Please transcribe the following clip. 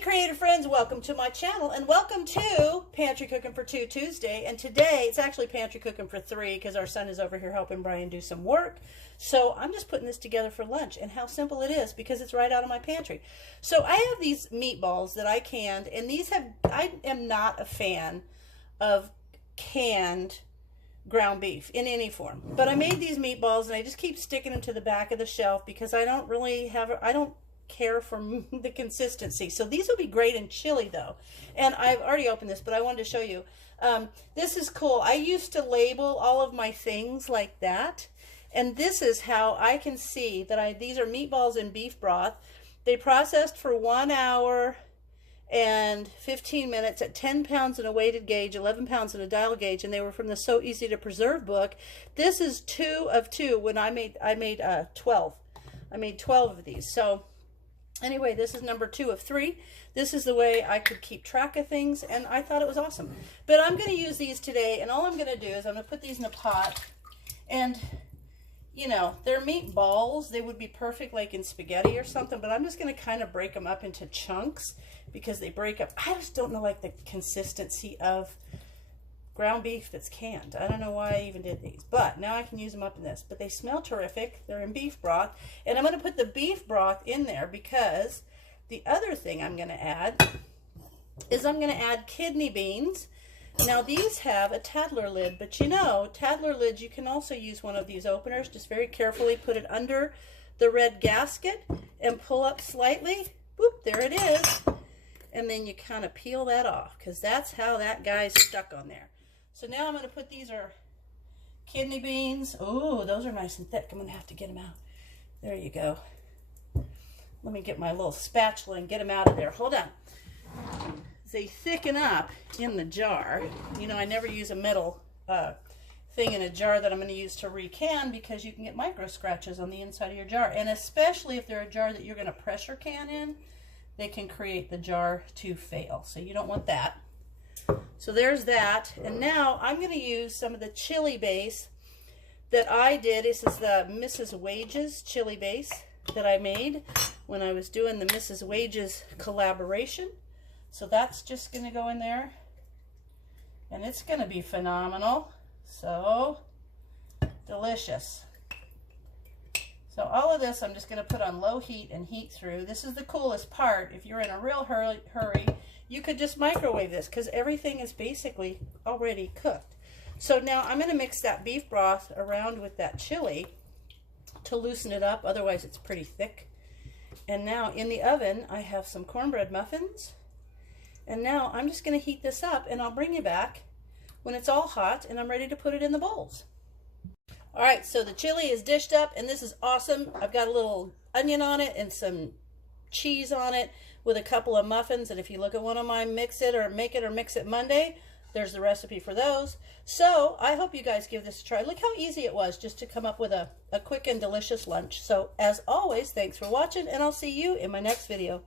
Hey creative friends, welcome to my channel and welcome to Pantry Cooking for 2 Tuesday. And today it's actually Pantry Cooking for 3 because our son is over here helping Brian do some work. So I'm just putting this together for lunch, and how simple it is because it's right out of my pantry. So I have these meatballs that I canned, and I am not a fan of canned ground beef in any form. But I made these meatballs and I just keep sticking them to the back of the shelf because I don't care for the consistency. So these will be great in chili though. And I've already opened this, but I wanted to show you. This is cool. I used to label all of my things like that. And this is how I can see that these are meatballs in beef broth. They processed for 1 hour and 15 minutes at 10 pounds in a weighted gauge, 11 pounds in a dial gauge, and they were from the So Easy to Preserve book. This is 2 of 2. When I made 12. I made 12 of these. So anyway, this is number 2 of 3. This is the way I could keep track of things, and I thought it was awesome. But I'm going to use these today, and all I'm going to do is I'm going to put these in a pot, and you know, they're meatballs. They would be perfect like in spaghetti or something, but I'm just going to kind of break them up into chunks because they break up. I just don't know like the consistency of ground beef that's canned. I don't know why I even did these, but now I can use them up in this. But they smell terrific. They're in beef broth, and I'm going to put the beef broth in there because the other thing I'm going to add is I'm going to add kidney beans. Now these have a Tadler lid, but you know, Tadler lids, you can also use one of these openers. Just very carefully put it under the red gasket and pull up slightly. Whoop, there it is. And then you kind of peel that off because that's how that guy's stuck on there. So now I'm going to put, these are kidney beans. Oh, those are nice and thick. I'm going to have to get them out. There you go. Let me get my little spatula and get them out of there. Hold on. They thicken up in the jar. You know, I never use a metal thing in a jar that I'm going to use to recan because you can get micro scratches on the inside of your jar. And especially if they're a jar that you're going to pressure can in, they can create the jar to fail. So you don't want that. So there's that. And now I'm going to use some of the chili base that I did. This is the Mrs. Wages chili base that I made when I was doing the Mrs. Wages collaboration. So that's just going to go in there, and it's going to be phenomenal. So delicious. So all of this I'm just going to put on low heat and heat through. This is the coolest part. If you're in a real hurry, you could just microwave this because everything is basically already cooked. So now I'm going to mix that beef broth around with that chili to loosen it up. Otherwise it's pretty thick. And now in the oven I have some cornbread muffins. And now I'm just going to heat this up, and I'll bring you back when it's all hot and I'm ready to put it in the bowls. All right, so the chili is dished up, and this is awesome. I've got a little onion on it and some cheese on it with a couple of muffins. And if you look at one of my Mix It or Make It or Mix It Monday, there's the recipe for those. So I hope you guys give this a try. Look how easy it was just to come up with a quick and delicious lunch. So as always, thanks for watching, and I'll see you in my next video.